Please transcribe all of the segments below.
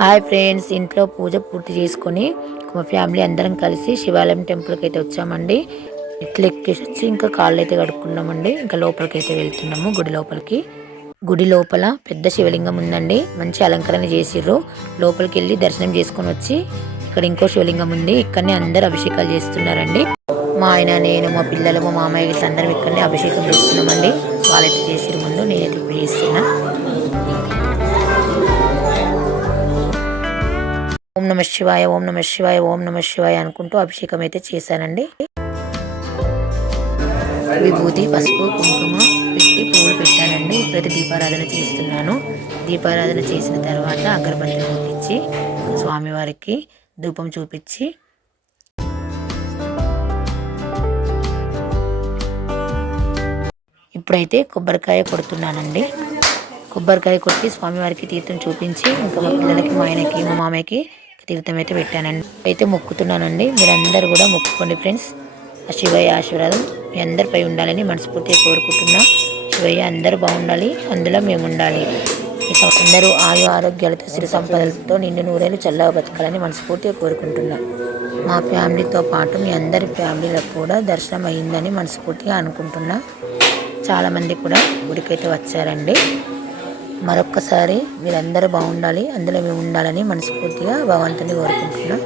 Hi friends, ఇంట్లో పూజ పూర్తి చేసుకొని మా ఫ్యామిలీ అందరం కలిసి శివాలయం టెంపుల్కి అయితే వచ్చామండి. ఇట్లా ఎక్కేసి వచ్చి ఇంకా కాళ్ళు అయితే కడుక్కున్నామండి. ఇంకా లోపలికి అయితే వెళ్తున్నాము, గుడి లోపలికి. గుడి లోపల పెద్ద శివలింగం ఉందండి, మంచి అలంకరణ చేసిర్రు. లోపలికి వెళ్ళి దర్శనం చేసుకొని వచ్చి ఇక్కడ ఇంకో శివలింగం ఉంది, ఇక్కడనే అందరు అభిషేకాలు చేస్తున్నారండి. మా ఆయన, నేను, మా పిల్లలు, మా మామయ్య ఇట్లా అందరం ఇక్కడనే అభిషేకం చేస్తున్నామండి. వాళ్ళైతే చేసిరు ముందు, నేనైతే ఇప్పుడు చేస్తున్నా. ఓం నమ శివాయ, ఓం నమ శివాయ, ఓం నమ శివాయ అనుకుంటూ అభిషేకం అయితే చేశానండి. విభూతి, పసుపు, కుంకుమ పెట్టి పువ్వులు పెట్టానండి. ఇప్పుడైతే దీపారాధన చేస్తున్నాను. దీపారాధన చేసిన తర్వాత అగరబత్తిని ముట్టించి స్వామివారికి ధూపం చూపించి ఇప్పుడైతే కొబ్బరికాయ కొడుతున్నానండి. కొబ్బరికాయ కొట్టి స్వామివారికి తీర్థం చూపించి ఇంకా మా పిల్లలకి, మా ఆయనకి, మా మామయ్యకి తీర్థం అయితే పెట్టానండి. అయితే మొక్కుతున్నానండి. మీరందరూ కూడా మొక్కుకోండి ఫ్రెండ్స్. ఆ శివయ్య ఆశీర్వాదం మీ అందరిపై ఉండాలని మనస్ఫూర్తిగా కోరుకుంటున్నా. శివయ్య అందరూ బాగుండాలి, అందులో మేము ఉండాలి. అందరూ ఆయు ఆరోగ్యాలతో, సిరి సంపదలతో నిండు నూరేళ్ళు చల్లగా బతకాలని మనస్ఫూర్తిగా కోరుకుంటున్నా. మా ఫ్యామిలీతో పాటు మీ అందరి ఫ్యామిలీలకు కూడా దర్శనం అయ్యిందని మనస్ఫూర్తిగా అనుకుంటున్నా. చాలామంది కూడా గుడికైతే వచ్చారండి. మరొక్కసారి మీరందరూ బాగుండాలి, అందులో మేము ఉండాలని మనస్ఫూర్తిగా భగవంతుని కోరుకుంటున్నాం.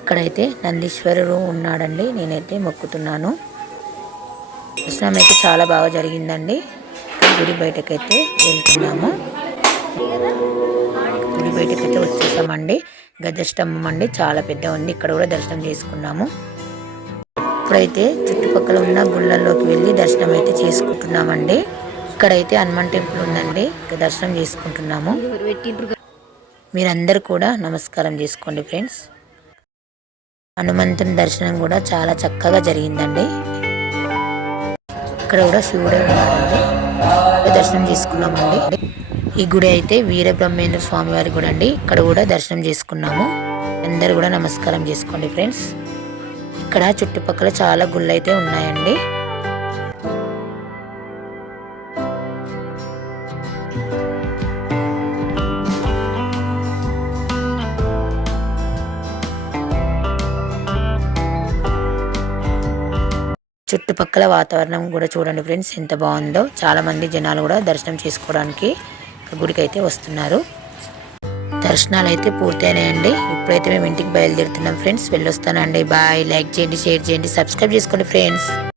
ఇక్కడైతే నందీశ్వరుడు ఉన్నాడండి, నేనైతే మొక్కుతున్నాను. దర్శనం అయితే చాలా బాగా జరిగిందండి. గుడి బయటకైతే వెళ్తున్నాము. గుడి బయటకైతే వచ్చేసామండి. గజస్తంభం అండి, చాలా పెద్ద ఉంది. ఇక్కడ కూడా దర్శనం చేసుకున్నాము. ఇప్పుడైతే చుట్టుపక్కల ఉన్న గుళ్ళల్లోకి వెళ్ళి దర్శనం అయితే చేసుకుంటున్నామండి. ఇక్కడైతే హనుమాన్ టెంపుల్ ఉందండి, ఇక్కడ దర్శనం చేసుకుంటున్నాము. మీరందరూ కూడా నమస్కారం చేసుకోండి ఫ్రెండ్స్. హనుమంతుని దర్శనం కూడా చాలా చక్కగా జరిగిందండి. ఇక్కడ కూడా శివుడే ఉన్నాడండి, దర్శనం చేసుకున్నామండి. ఈ గుడి అయితే వీరబ్రహ్మేంద్ర స్వామి వారి గుడి అండి. ఇక్కడ కూడా దర్శనం చేసుకున్నాము. అందరూ కూడా నమస్కారం చేసుకోండి ఫ్రెండ్స్. ఇక్కడ చుట్టుపక్కల చాలా గుళ్ళు అయితే ఉన్నాయండి. చుట్టుపక్కల వాతావరణం కూడా చూడండి ఫ్రెండ్స్, ఎంత బాగుందో. చాలా మంది జనాలు కూడా దర్శనం చేసుకోవడానికి గుడికి అయితే వస్తున్నారు. దర్శనాలు అయితే పూర్తయినాయండి. ఇప్పుడైతే మేము ఇంటికి బయలుదేరుతున్నాం ఫ్రెండ్స్. వెళ్ళొస్తానండి. బాయ్. లైక్ చేయండి, షేర్ చేయండి, సబ్స్క్రైబ్ చేసుకోండి ఫ్రెండ్స్.